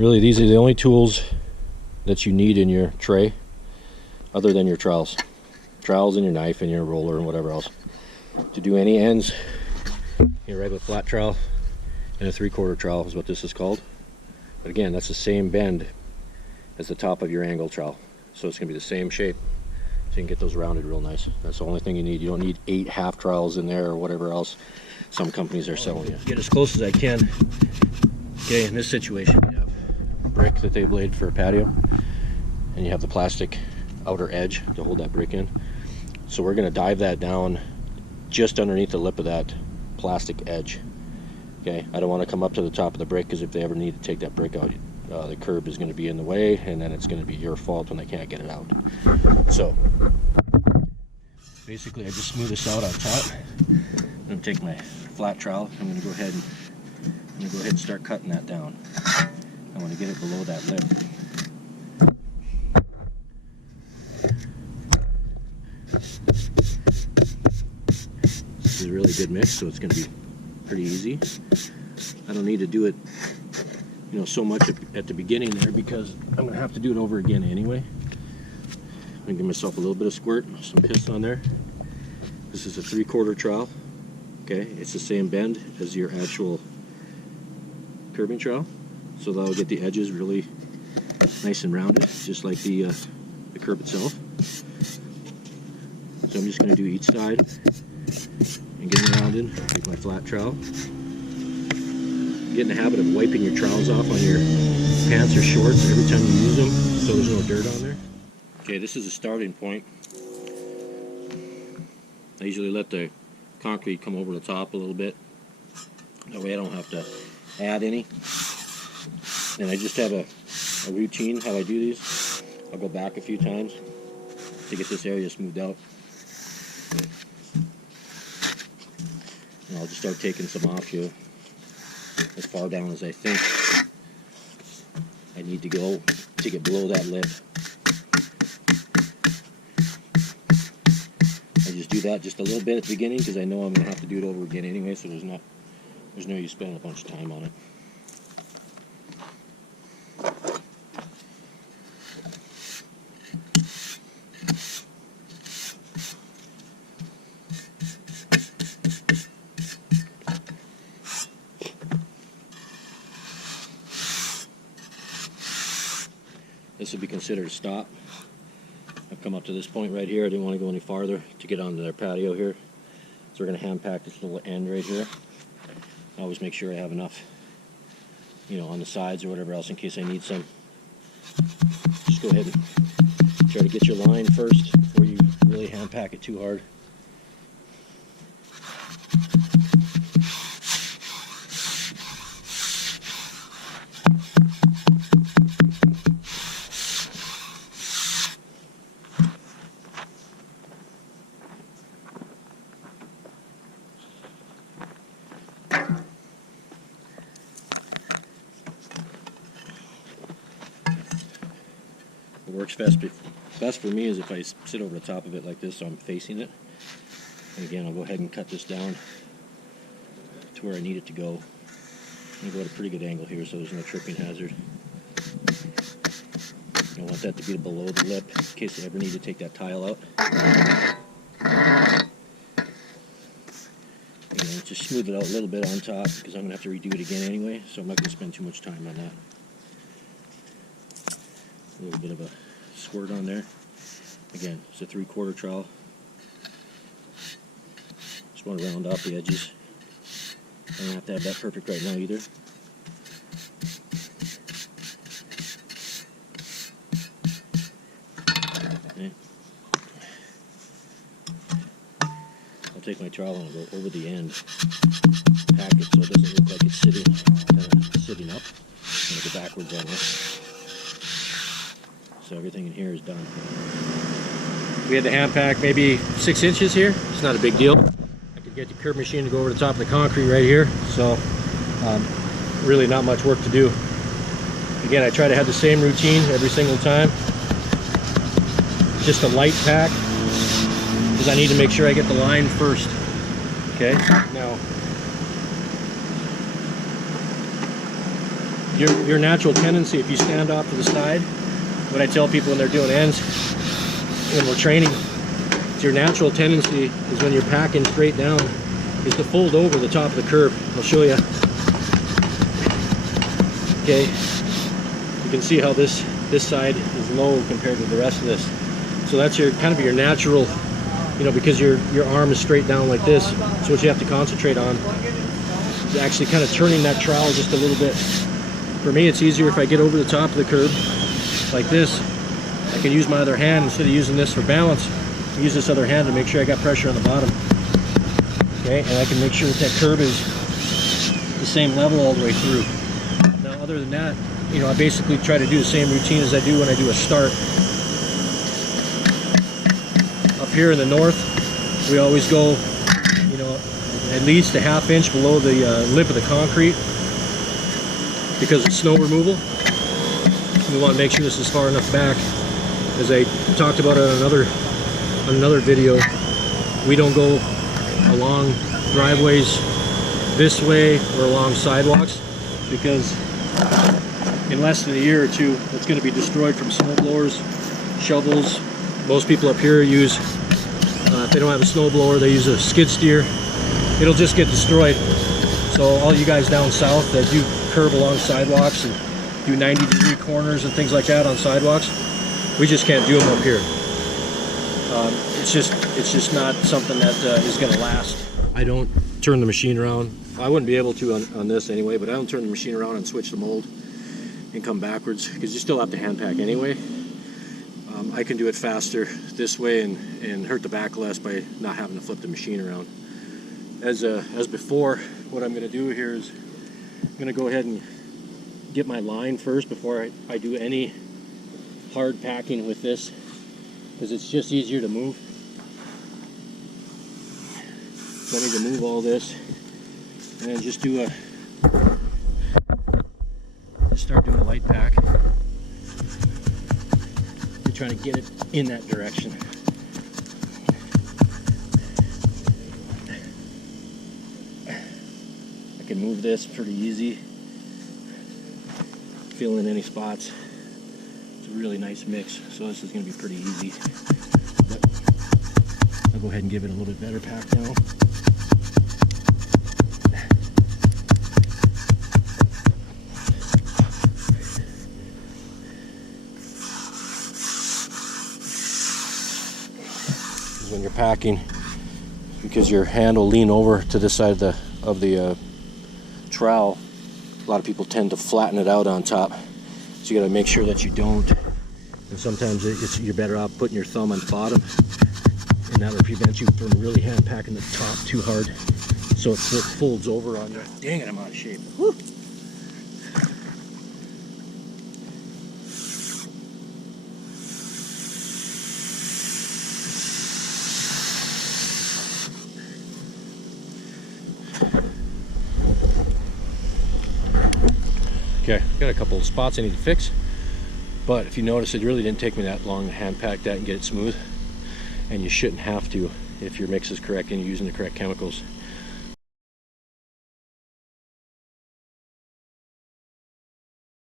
Really, these are the only tools that you need in your tray other than your trowels. Trowels and your knife and your roller and whatever else. To do any ends, your regular flat trowel and a 3/4 trowel is what this is called. But again, that's the same bend as the top of your angle trowel. So it's going to be the same shape. So you can get those rounded real nice. That's the only thing you need. You don't need 8 half trowels in there or whatever else some companies are selling you. Get as close as I can. Okay, in this situation, you have a brick that they blade for a patio, and you have the plastic outer edge to hold that brick in. So we're going to dive that down just underneath the lip of that plastic edge. Okay, I don't want to come up to the top of the brick, because if they ever need to take that brick out, the curb is going to be in the way, and then it's going to be your fault when they can't get it out. So basically, I just smooth this out on top. I'm going to take my flat trowel. I'm going to go ahead and start cutting that down. I want to get it below that lip. This is a really good mix, so it's going to be pretty easy. I don't need to do it, so much at the beginning there, because I'm going to have to do it over again anyway. I'm going to give myself a little bit of squirt, some piss on there. This is a 3/4 trowel. Okay, it's the same bend as your actual curbing trowel, so that'll get the edges really nice and rounded, just like the curb itself. So I'm just going to do each side and get it rounded. Take my flat trowel. Get in the habit of wiping your trowels off on your pants or shorts every time you use them, so there's no dirt on there. Okay, this is a starting point. I usually let the concrete come over the top a little bit. That way I don't have to add any. And I just have a routine how I do these. I'll go back a few times to get this area smoothed out. And I'll just start taking some off here, as far down as I think I need to go to get below that lip. I just do that just a little bit at the beginning, because I know I'm going to have to do it over again anyway, so there's no use spending a bunch of time on it. This would be considered a stop. I've come up to this point right here. I didn't want to go any farther to get onto their patio here. So we're going to hand pack this little end right here. I always make sure I have enough, on the sides or whatever else in case I need some. Just go ahead and try to get your line first before you really hand pack it too hard. What works best for me is if I sit over the top of it like this, so I'm facing it. And again, I'll go ahead and cut this down to where I need it to go. I'm going to go at a pretty good angle here, so there's no tripping hazard. I want that to be below the lip in case I ever need to take that tile out. And just smooth it out a little bit on top, because I'm going to have to redo it again anyway, so I'm not going to spend too much time on that. A little bit of a squirt on there. Again, it's a 3/4 trowel. Just want to round off the edges. I don't have to have that perfect right now either. Okay. I'll take my trowel and go over the end, pack it so it doesn't look like it's sitting up. I'm going to go backwards on this. So everything in here is done. We had the hand pack maybe 6 inches here. It's not a big deal. I could get the curb machine to go over the top of the concrete right here. So really not much work to do. Again, I try to have the same routine every single time. Just a light pack, because I need to make sure I get the line first. Okay, now your natural tendency, if you stand off to the side, what I tell people when they're doing ends, when we're training, is your natural tendency is when you're packing straight down, is to fold over the top of the curb. I'll show you. Okay, you can see how this side is low compared to the rest of this. So that's your kind of your natural, you know, because your arm is straight down like this. So what you have to concentrate on is actually kind of turning that trowel just a little bit. For me, it's easier if I get over the top of the curb like this. I can use my other hand instead of using this for balance. I use this other hand to make sure I got pressure on the bottom. Okay, and I can make sure that that curb is the same level all the way through. Now, other than that, you know, I basically try to do the same routine as I do when I do a start. Up here in the north, we always go, you know, at least a ½ inch below the lip of the concrete because of snow removal. We want to make sure this is far enough back. As I talked about on another video, we don't go along driveways this way or along sidewalks because in less than a year or two, it's going to be destroyed from snow blowers, shovels. Most people up here use, if they don't have a snow blower, they use a skid steer. It'll just get destroyed. So all you guys down south that do curb along sidewalks and do 90-degree corners and things like that on sidewalks, we just can't do them up here. It's just not something that is going to last. I don't turn the machine around. I wouldn't be able to on this anyway, but I don't turn the machine around and switch the mold and come backwards because you still have to hand pack anyway. I can do it faster this way and hurt the back less by not having to flip the machine around. As before, what I'm going to do here is I'm going to go ahead and get my line first before I do any hard packing with this because it's just easier to move. So I need to move all this and then just start doing a light pack. You're trying to get it in that direction. I can move this pretty easy. Fill in any spots. It's a really nice mix, so this is going to be pretty easy. But I'll go ahead and give it a little bit better pack now. When you're packing, because your hand will lean over to this side of the trowel, a lot of people tend to flatten it out on top, so you got to make sure that you don't. And sometimes you're better off putting your thumb on the bottom, and that will prevent you from really hand packing the top too hard, so it folds over on you. Dang it, I'm out of shape. Woo. Okay, got a couple of spots I need to fix, but if you notice, it really didn't take me that long to hand pack that and get it smooth, and you shouldn't have to if your mix is correct and you're using the correct chemicals.